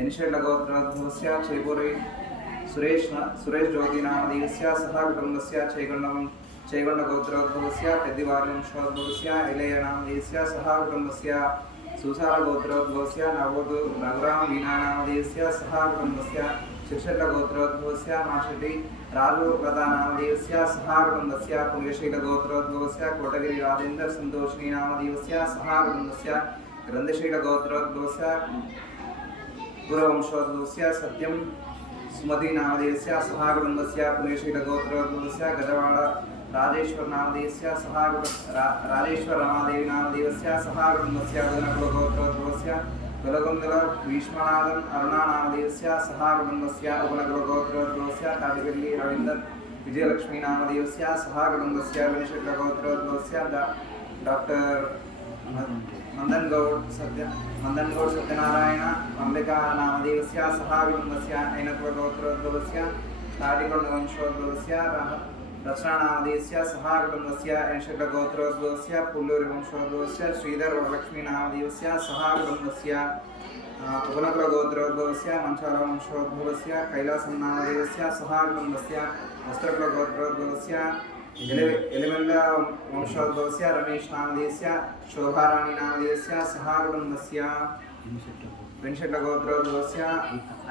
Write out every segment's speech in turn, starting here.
एनिशेट गोत्रोद्भवस्य चैपुरी सुरेश ज्योति नामधेयस्य सह कुटुम्बस्य चैगण्ड गोत्रोद्भवस्य पेद्दिवारवंशोद्भवस्य इलय नामधेयस्य सह कुटुम्बस्य सुसार गोत्रोद्भवस्य नवोदु रघुराम वीणा नामधेयस्य सह कुटुम्बस्य शिक्षक गोत्रोद्भवस्य माशेट्टी राजू प्रदा नामधेयस्य सह कुटुम्बस्य पुण्यशील गोत्रोद्भवस्य कोटगिरि राजेन्द्र संतोषिनी नामधेयस्य सह कुटुम्बस्य ग्रंथशील गोत्रोद्भवस्य पुरवंशोद्भवस्य सत्यम सुमति नामधेयस्य सह कुटुम्बस्य पुण्यशील गोत्रोद्भवस्य गजवाड़ राजेश्वर नामधेयस्य सह राजेश्वर रमादेवी नामधेयस्य सह कुटुम्बस्य उदनकुल गोत्रोद्भवस्य कुलगुंदल भीष्मनाथन अरुणा नामधेयस्य सह कुटुम्बस्य उपनकुल गोत्रोद्भवस्य ताडिपल्ली रवींद्र विजयलक्ष्मी नामधेयस्य सह कुटुम्बस्य विनिशट्ट गोत्रोद्भवस्य डॉक्टर मंदन गौड़ सत्यनारायण अंबिका नामधेयस्य सह कुटुम्बस्य ऐनकुल गोत्रोद्भवस्य ताडिकोंड वंशोद्भवस्य रचना नामधेयस्य सह कुटुम्बस्य ऐनशट्ट गोत्रोद्भवस्य पुल्लूरि वंशोद्भवस्य श्रीधर वरलक्ष्मी नामधेयस्य सह कुटुम्बस्य उपनकुल गोत्रोद्भवस्य मंचाल वंशोद्भवस्य कैलासम नामधेयस्य सह कुटुम्बस्य वस्त्रकुल गोत्रोद्भवस्य एलिमेल्ला वंशोद्भवस्य रमेश नामधेयस्य शोभाराणी नामधेयस्य सह कुटुम्बस्य विंशट्ट गोत्रोद्भवस्य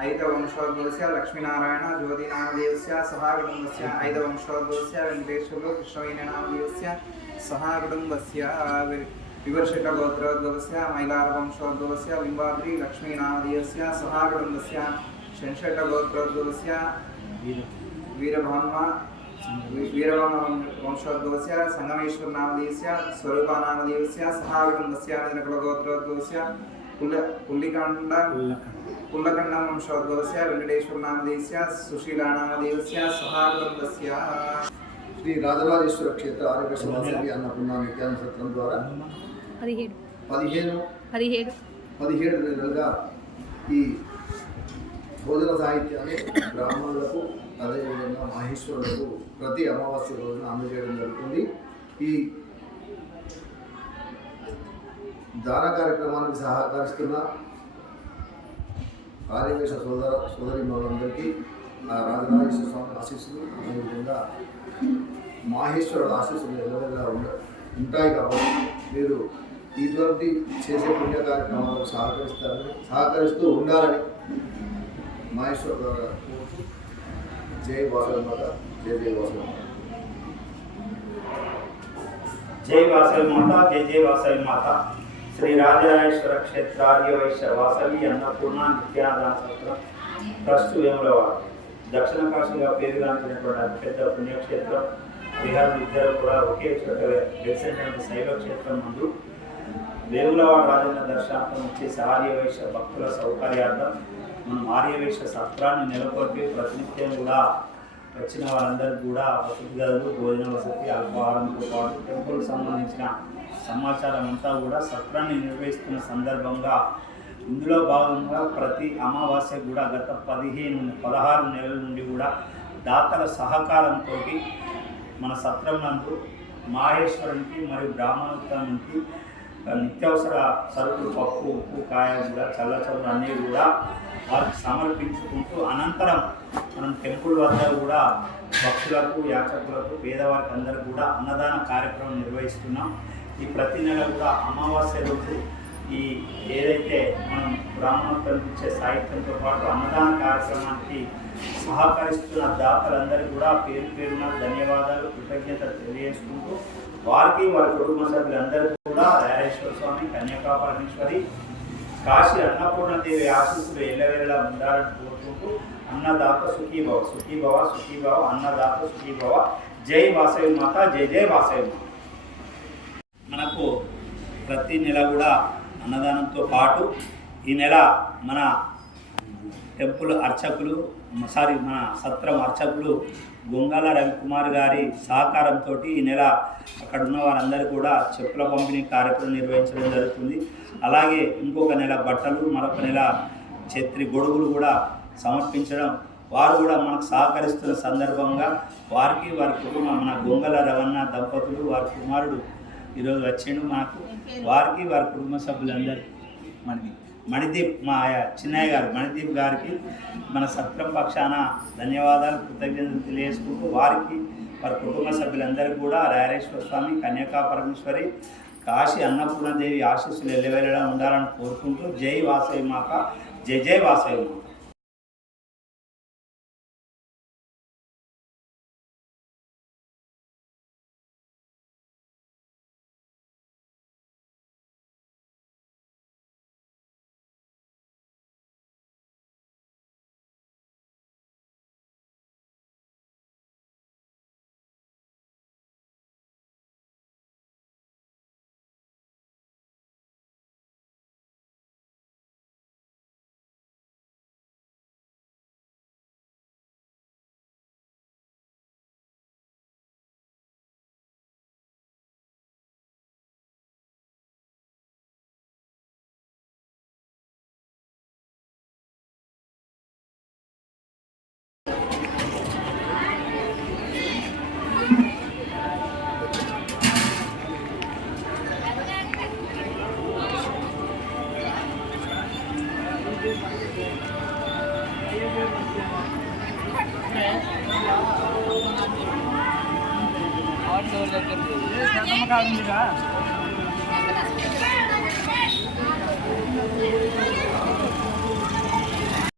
ऐद वंशोद्भवस्य लक्ष्मीनारायण ज्योति नामधेयस्य सह कुटुम्बस्य ऐद वंशोद्भवस्य वेंकटेश्वर कृष्णवेणी नामधेयस्य सह कुटुम्बस्य विवर्षित गोत्रोद्भवस्य मैलार वंशोद्भवस्य बिंबाद्रि लक्ष्मी नामधेयस्य सह कुटुम्बस्य षण्षट्ट गोत्रोद्भवस्य वीरभामा वंशोद्भवस्य संगमेश्वर नामधेयस्य स्वरूपा नामधेयस्य सह कुटुम्बस्य निरकुल गोत्रोद्भवस्य पुल्लिकांड पुल्लकंड वंशोद्भवस्य वेंकटेश्वर नामधेयस्य सुशीला नामधेयस्य सह कुटुम्बस्य श्री राजराजेश्वर क्षेत्र आरोग्य समाजसेवी अन्नपूर्णा నిత్యాన్న సత్రం ద్వారా 17 నెలలుగా ఈ భోజన సాహిత్యాన్ని బ్రాహ్మణులకు అదేవిధంగా మహేశ్వరులకు ప్రతి అమావాస్య రోజున అందజేయడం జరుగుతుంది. ఈ దాన కార్యక్రమానికి సహకరిస్తున్న ఆర్యవేశ సోదరీమణులందరికీ రాజరాజేశ్వర స్వామి ఆశీస్సులు అదేవిధంగా మాహేశ్వరుడు ఆశీస్సులు ఎల్లవెల్లా ఉంటాయి. కాబట్టి మీరు ఇటువంటి చేసే పుణ్య కార్యక్రమాలకు సహకరిస్తూ ఉండాలని మహేశ్వర ద్వారా జై వాసవి మాత, జై జై వాసవి మాత. జై వాసవి మాత, జై జై వాసవి మాత. శ్రీ రాజరాజేశ్వర క్షేత్ర ఆర్యవైశ్య వాసవి అన్నపూర్ణ నిత్యాదాన సత్రం ట్రస్ట్ వేములవాడ దక్షిణ కాశీగా పేరుగాంచినటువంటి అతిపెద్ద పుణ్యక్షేత్రం. విహారులు ఇద్దరు కూడా ఒకే చోట వెలిసినటువంటి శైవ క్షేత్రం ముందు వేములవాడ రాజన్న దర్శనార్థం వచ్చేసి ఆర్యవైశ్య భక్తుల సౌకర్యార్థం మనం ఆర్యవైశ్య సత్రాన్ని నెలకొల్పి ప్రతినిత్యం కూడా వచ్చిన వారందరికీ కూడా వసతి గదులు, భోజన వసతి, అల్పాహారంతో పాటు టెంపుల్కి సంబంధించిన సమాచారం అంతా కూడా సత్రాన్ని నిర్వహిస్తున్న సందర్భంగా ఇందులో భాగంగా ప్రతి అమావాస్య కూడా గత 16 నెలల నుండి కూడా దాతల సహకారంతో మన సత్రం నందు మాహేశ్వరునికి మరియు బ్రాహ్మణోత్తమునికి నిత్యావసర సరుకులు పప్పు, ఉప్పు, కాయ కూడా చల్లచల్లు అన్నీ కూడా వారికి సమర్పించుకుంటూ అనంతరం మనం టెంపుల్ వద్ద కూడా భక్తులకు, యాచకులకు, పేదవారికి అందరూ కూడా అన్నదాన కార్యక్రమం నిర్వహిస్తున్నాం. ఈ ప్రతి నెల కూడా అమావాస్య రోజు ఈ ఏదైతే మనం బ్రాహ్మణోత్తములకు ఇచ్చే సాహిత్యంతో పాటు అన్నదాన కార్యక్రమానికి సహకరిస్తున్న దాతలందరికీ కూడా పేరు పేరున ధన్యవాదాలు, కృతజ్ఞతలు తెలియజేసుకుంటూ వారికి వారి కుటుంబ సభ్యులందరికీ కూడా రాజేశ్వర స్వామి, కన్యకా పరమేశ్వరి, కాశీ అన్నపూర్ణదేవి ఆశీస్సులు ఎల్లవేళలా ఉండాలని కోరుకుంటూ అన్నదాత సుఖీభవ, సుఖీభవ, సుఖీభవ, అన్నదాత సుఖీభవ. జై వాసవి మాత, జై జై వాసవి మాత. మనకు ప్రతి నెల కూడా అన్నదానంతో పాటు ఈ నెల మన టెంపుల్ అర్చకులు మన సత్రం అర్చకులు గొంగాల రవికుమార్ గారి సహకారంతో ఈ నెల అక్కడ ఉన్న వారందరూ కూడా చెప్పుల పంపిణీ కార్యక్రమం నిర్వహించడం జరుగుతుంది. అలాగే ఇంకొక నెల బట్టలు, మరొక నెల ఛత్రి, గొడుగులు కూడా సమర్పించడం, వారు కూడా మనకు సహకరిస్తున్న సందర్భంగా వారికి వారి కుటుంబం మన గొంగల రవణ దంపతులు వారి కుమారుడు ఈరోజు వచ్చిండు. మనకు వారికి వారి కుటుంబ సభ్యులందరికీ మనకి మణిదీప్ మా చిన్నయ్య గారు మణిదీప్ గారికి మన సత్రం పక్షాన ధన్యవాదాలు కృతజ్ఞతలు తెలియజేసుకుంటూ వారికి వారి కుటుంబ సభ్యులందరికీ కూడా రాయరేశ్వర స్వామి కన్యకా పరమేశ్వరి కాశీ అన్నపూర్ణదేవి ఆశీస్సులు ఎల్లవేళలా ఉండాలని కోరుకుంటూ జై వాసవి మాత, జై జై వాసవి మాత. కాదు